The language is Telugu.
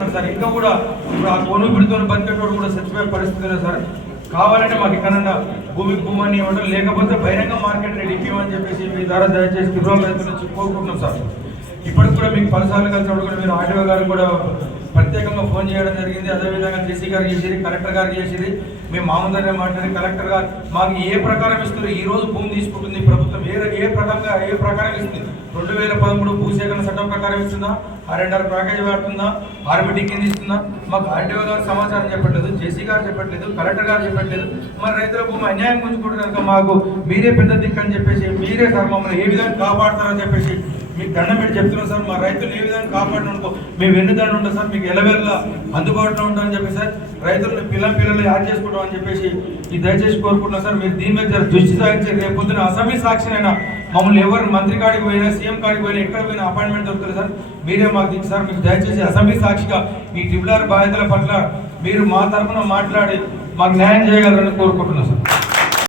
సార్ ఇంకా కూడా ఇప్పుడు ఆ కొనుబిడితో బతికేటోడు కూడా చచ్చిపోయే పరిస్థితుల్లో సార్ కావాలంటే మాకు ఎక్కడన్నా భూమి అని ఇవ్వడం లేకపోతే బహిరంగ మార్కెట్ రేట్ ఇవ్వమని చెప్పేసి మీ ద్వారా దయచేసి కిరోల రైతుల నుంచి కోరుకుంటున్నాం సార్. ఇప్పటికి కూడా మీకు పలుసార్లు కలిసినప్పుడు కూడా మీరు ఆర్టీఓ గారు కూడా ప్రత్యేకంగా ఫోన్ చేయడం జరిగింది. అదేవిధంగా జేసీ గారికి చేసిరి, కలెక్టర్ గారికి చేసిరి. మేము మామూలుగానే మాట్లాడి కలెక్టర్ గారు మాకు ఏ ప్రకారం ఇస్తారు, ఈ రోజు భూమి తీసుకుంటుంది ప్రభుత్వం ఏ ప్రకారం ఇస్తుంది, 2013 భూసేకరణ చట్టం ప్రకారం ఇస్తుందా, R&R ప్యాకేజ్ వాడుతుందా, ఆర్బిటీ కింద ఇస్తుందా, మాకు ఆర్టీఓ గారు సమాచారం చెప్పట్లేదు, జేసీ గారు చెప్పట్లేదు, కలెక్టర్ గారు చెప్పట్లేదు. మరి రైతుల భూమి అన్యాయం గుంజుకుంటే కనుక మాకు మీరే పెద్ద దిక్కు అని చెప్పేసి మీరే సార్ మమ్మల్ని ఏ విధంగా కాపాడతారని చెప్పేసి మీకు దండం పెట్టి చెప్తున్నాం సార్. మా రైతులు ఏ విధంగా కాపాడనుకో మేము వెన్నుదండ ఉంటాం సార్, మీకు ఎలవేళ్ళ అందుబాటులో ఉంటామని చెప్పి సార్, రైతులను పిల్లలు యాడ్ చేసుకుంటాం అని చెప్పేసి ఈ దయచేసి కోరుకుంటున్నాం సార్. మీరు దీని మీద దృష్టి సాగించి రేపు పొద్దున అసెంబ్లీ సాక్షినైనా మమ్మల్ని ఎవరు మంత్రి కాడికి పోయినా సీఎం కాడికి పోయినా ఎక్కడ పోయినా అపాయింట్మెంట్ దొరుకుతుంది సార్. మీరే మాకు దిక్కు సార్. మీకు దయచేసి అసెంబ్లీ సాక్షిగా ఈ ట్రిపుల్ ఆర్ బాధ్యతల పట్ల మీరు మా తరఫున మాట్లాడి మాకు న్యాయం చేయగలరని కోరుకుంటున్నాం సార్.